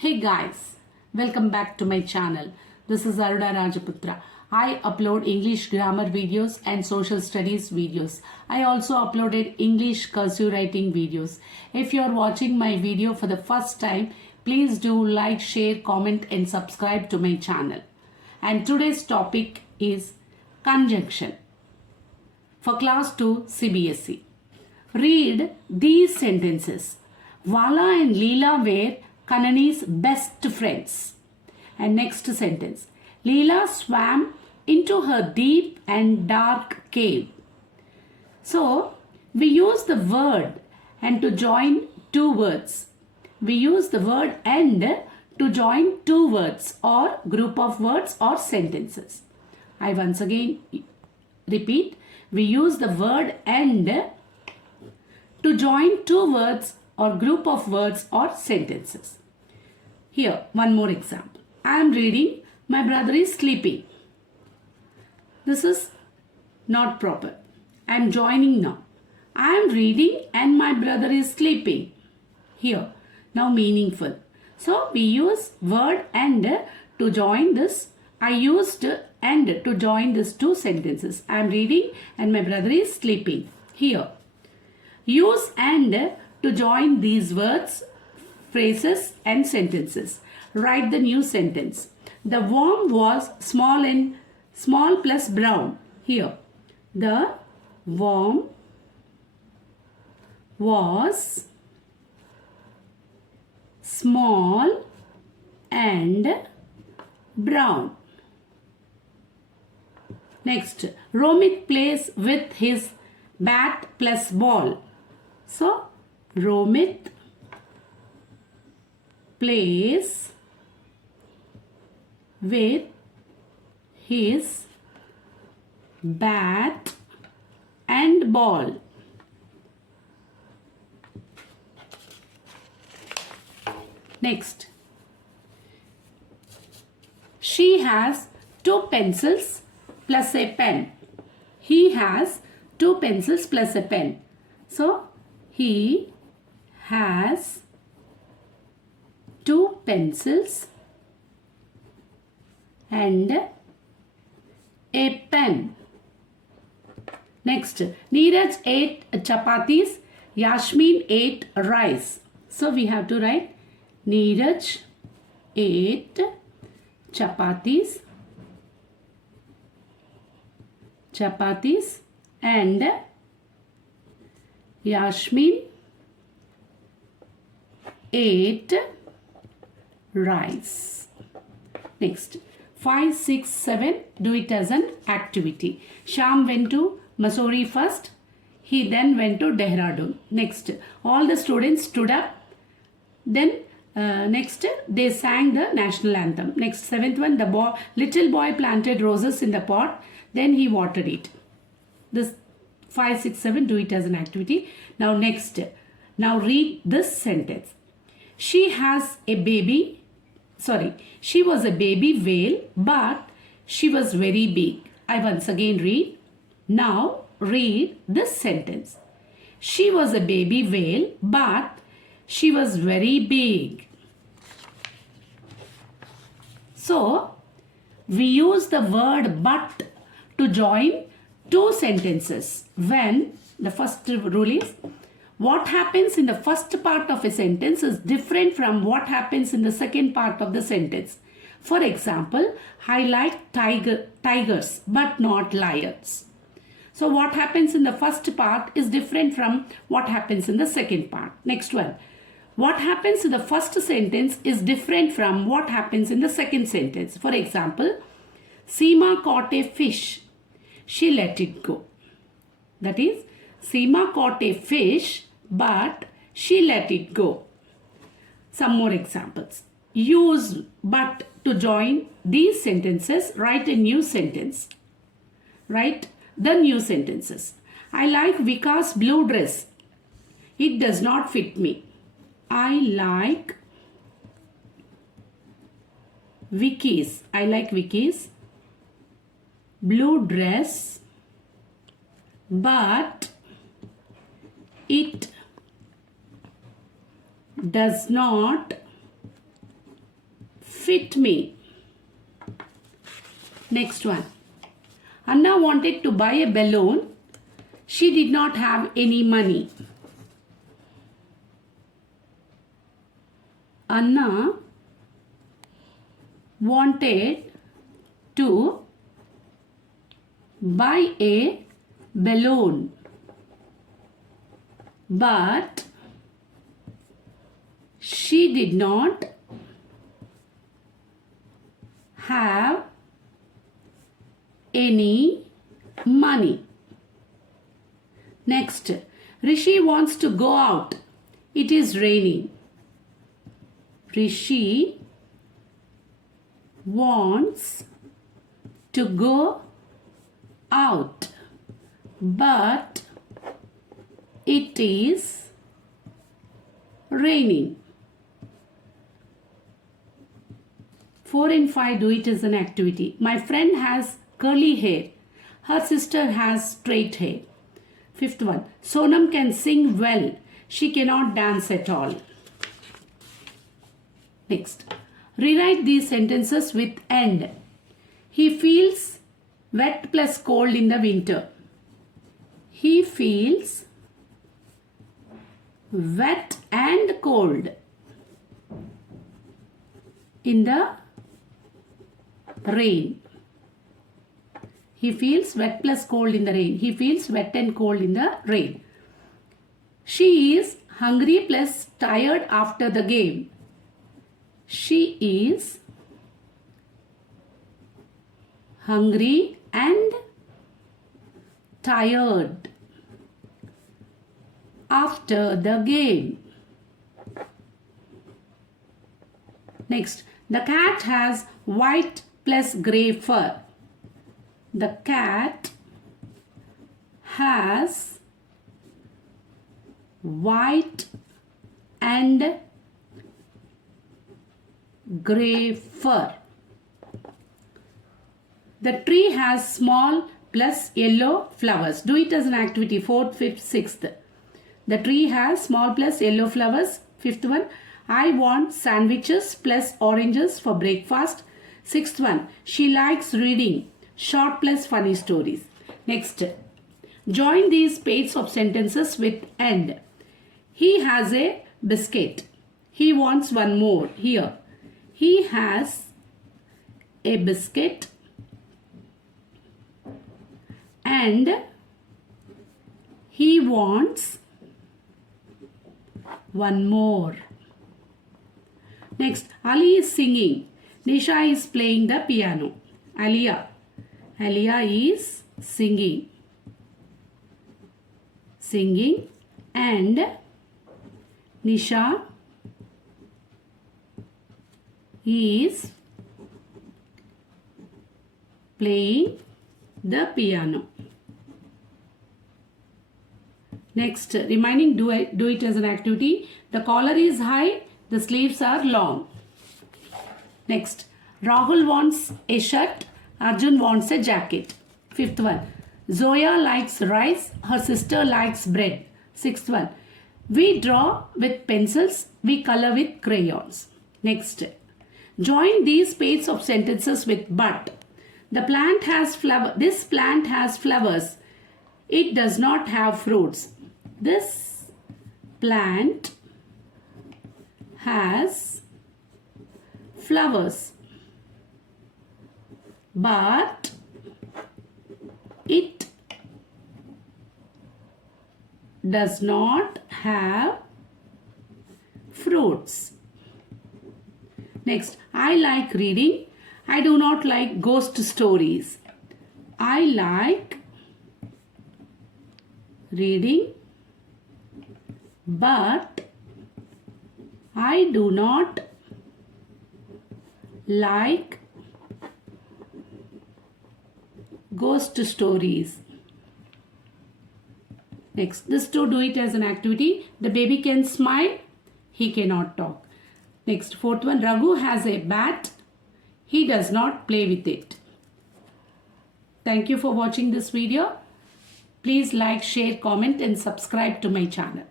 Hey guys, welcome back to my channel. This is Aruda Rajaputra. I upload English grammar videos and social studies videos. I also uploaded English cursive writing videos. If you are watching my video for the first time, please do like, share, comment and subscribe to my channel. And today's topic is conjunction for class 2 CBSE. Read these sentences. Vala and Leela were Kanani's best friends. And next sentence. Leela swam into her deep and dark cave. So, we use the word and to join two words. We use the word and to join two words or group of words or sentences. I once again repeat. We use the word and to join two words or group of words or sentences. Here, one more example. I am reading, my brother is sleeping. This is not proper. I am joining now. I am reading and my brother is sleeping. Here, now meaningful. So, we use word and to join this. I used and to join these two sentences. I am reading and my brother is sleeping. Here, use and to join these words, phrases and sentences. Write the new sentence. The worm was small plus brown. Here, the worm was small and brown. Next, Romit plays with his bat plus ball. So, Romit plays with his bat and ball. Next, she has two pencils plus a pen. He has two pencils plus a pen. So, he has two pencils and a pen. Next, Neeraj ate chapatis, Yasmin ate rice. So, we have to write Neeraj ate chapatis and Yasmin ate rice. Next, 5, 6, 7, do it as an activity. Sham went to Mussoorie first. He then went to Dehradun. Next, all the students stood up. Then next, they sang the national anthem. Next, 7th one, the little boy planted roses in the pot. Then he watered it. This 5, 6, 7, do it as an activity. Now next, now read this sentence. She was a baby whale, but she was very big. I once again read. Now read this sentence. She was a baby whale, but she was very big. So, we use the word but to join two sentences when the first rule is what happens in the first part of a sentence is different from what happens in the second part of the sentence. For example, I like tigers but not lions. So what happens in the first part is different from what happens in the second part. Next one. What happens in the first sentence is different from what happens in the second sentence. For example, Seema caught a fish. She let it go. That is, Seema caught a fish, but she let it go. Some more examples. Use but to join these sentences. Write a new sentence. Write the new sentences. I like Vika's blue dress. It does not fit me. I like Vicky's blue dress, but it does not fit me. Next one. Anna wanted to buy a balloon. She did not have any money. Anna wanted to buy a balloon, but she did not have any money. Next, Rishi wants to go out. It is raining. Rishi wants to go out, but it is raining. 4 and 5 do it as an activity. My friend has curly hair. Her sister has straight hair. 5th one. Sonam can sing well. She cannot dance at all. Next. Rewrite these sentences with and. He feels wet plus cold in the winter. He feels wet and cold in the rain. He feels wet plus cold in the rain. He feels wet and cold in the rain. She is hungry plus tired after the game. She is hungry and tired after the game. Next, the cat has white plus grey fur. The cat has white and grey fur. The tree has small plus yellow flowers. Do it as an activity. 4th, 5th, 6th. The tree has small plus yellow flowers. 5th one. I want sandwiches plus oranges for breakfast. 6th one. She likes reading. Short plus funny stories. Next. Join these pairs of sentences with and. He has a biscuit. He wants one more. Here. He has a biscuit and he wants one more. Next, Ali is singing. Nisha is playing the piano. Alia is singing and Nisha is playing the piano. Next, remaining do it as an activity. The collar is high, the sleeves are long. Next, Rahul wants a shirt, Arjun wants a jacket. 5th one. Zoya likes rice, her sister likes bread. 6th one. We draw with pencils, we color with crayons. Next, join these pairs of sentences with but. The plant has flower. This plant has flowers. It does not have fruits. This plant has flowers, but it does not have fruits. Next, I like reading. I do not like ghost stories. I like reading, but I do not like ghost stories. Next, this to do it as an activity. The baby can smile, he cannot talk. Next, 4th one. Raghu has a bat. He does not play with it. Thank you for watching this video. Please like, share, comment and subscribe to my channel.